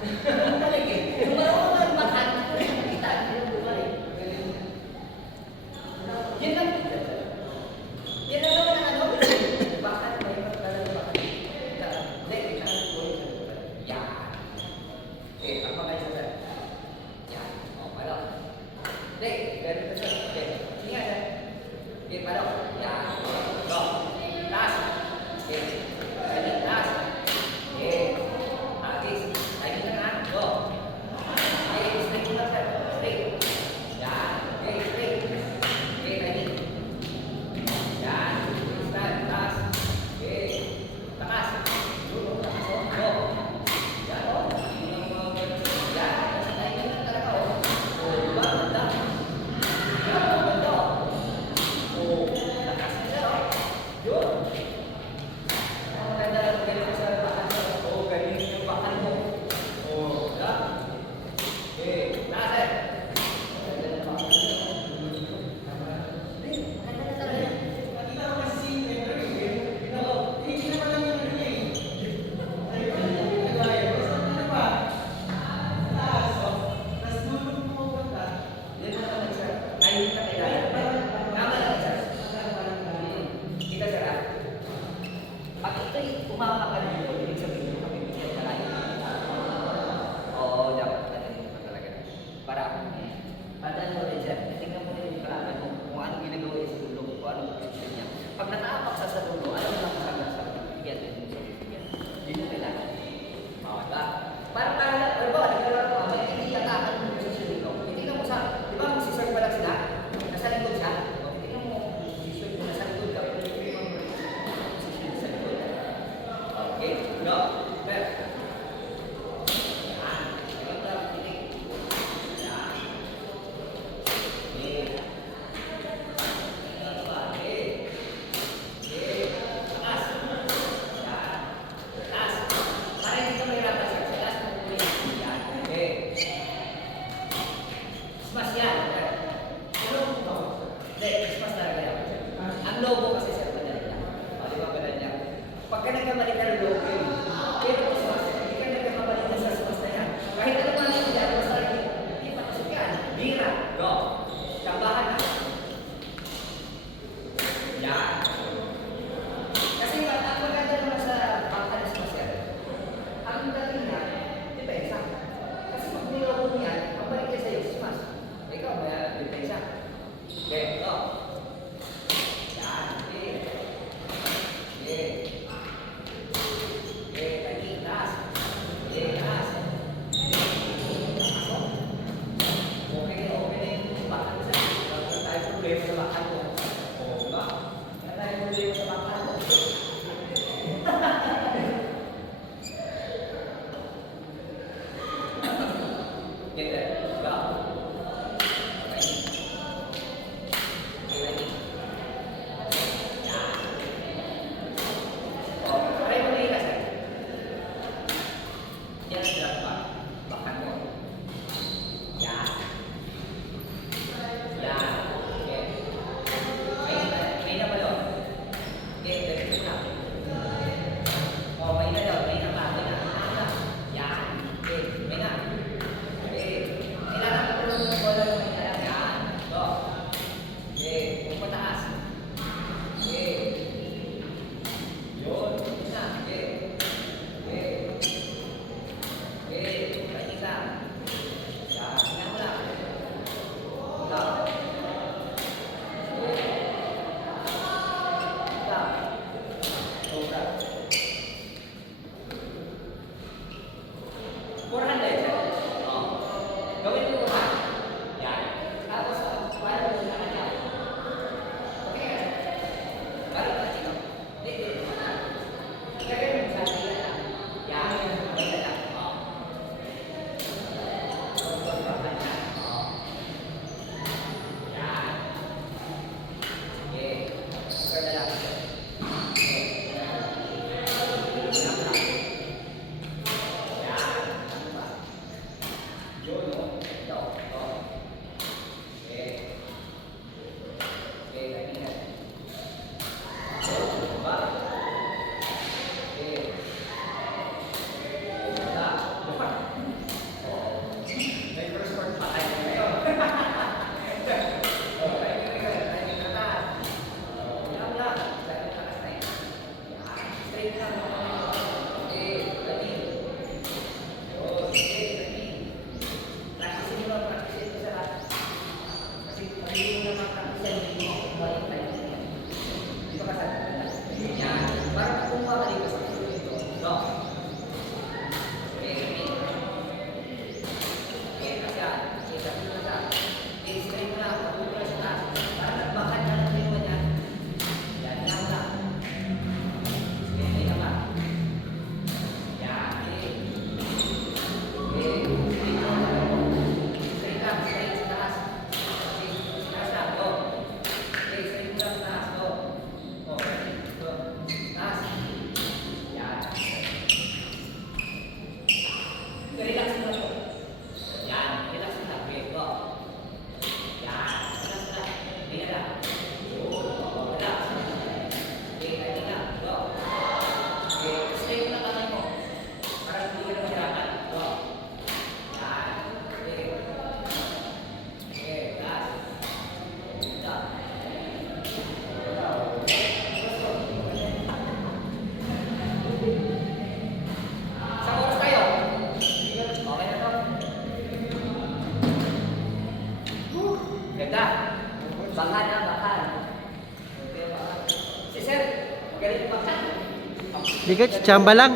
Bumalik eh. Kung marunong ka makan, kita. Bumalik. Yan lang. Yan lang naman ang ano. Bakit may magdala ba? Hindi, kailangan ko yun. Yan. Okay, apa kayo sa sir? Yan. O, palo. Hindi, ganito sir. Okay. Hindi nga sir. Okay, palo. Yan. Go. Taas. Okay. Ganit, taas. Okay. Agis. Lagi na nga. Go. Okay, straight lang sir. Straight. Yan. Okay, straight. Okay, lagi. Yan. Stand. Taas. Okay. Taas. Tulong. Taas. Go. Yan o. Yan. Lagi na talaga o. O, diba? Ganda. Yan o. Ganda o. O. Taas na sir o. Yun. Ang ganda lang ganito sa bakan mo. O, ganito yung bakan mo. O, diba? Okay. Taas eh. Ganda na bakan mo. Ganda na talaga. Yan na naman sir. Ay, hindi na kailangan. Tama lang sir. Kita sir ah. Pag ito'y umakakan mo, ibig sabihin mo mabibigyan ka lang. Oo, dapat ganun mo talaga. Para, tandaan mo rin sir, tingnan mo rin yung kalaban mo kung anong ginagawa niya sa dulo, kung anong posisyon niya. Pag nataapak siya sa dulo, alam mo lang kung saan sa bibigyan, din sa bibigyan. Yun yung kailangan. Oo, diba? Para, ano ba, nagkaroon mo, may hindi yatakan mo yung posisyon nito. Tingnan mo sa, di ba magsisort pa lang sila? Nasa likod siya? O, tingnan mo, posisyon mo nasa likod ka. Tingnan mo posisyon nasa likod. Okay, go. Ver. Yan. Tingnan mo lang, titig. Yan. Okay. Ano ba? Okay. Okay. Taas. Yan. Taas. Para hindi ka mahirapan sir. Sa taas mo kukunin. Yan. Okay. Smash yan. Hindi, smash talaga yan. Ang logo kasi sir, madali yan. O, di ba madali yan? Pagka nagkamali ka ng logo yun, pero kung smash, hindi ka nagkamali na sa smash na yan. Kahit ano man yung dyan, basta hindi patusok yan. Bira. Go. Tambahan na. Yan. Kasi ang maganda naman sa bangka ng smash yan, ang dating niya, depensa. Kasi pag nilogo mo yan, pabalik ka sa'yo, smash. Ikaw, may depensa. Okay, go. Yan, okay. Okay. Okay, lagi, taas. Okay, taas. Pasok. Okay na yung bakan mo sa'yo. Wala tayo problema sa bakan mo. O, diba? Wala tayo problema sa bakan mo. Get there. Go. Okay. Okay, lagi. Yan. O, try mo na yun, sir. Yan ang drop ba? Bakan mo. Yan. Yan. Okay. May na ba yun? Okay, diretso na. O, may na daw. May na ba? May na. Yan. Okay, may na. Okay. Kuya, baka na, baka. Okay, baka. Si Sir, galing baka. Di ka, tsamba lang.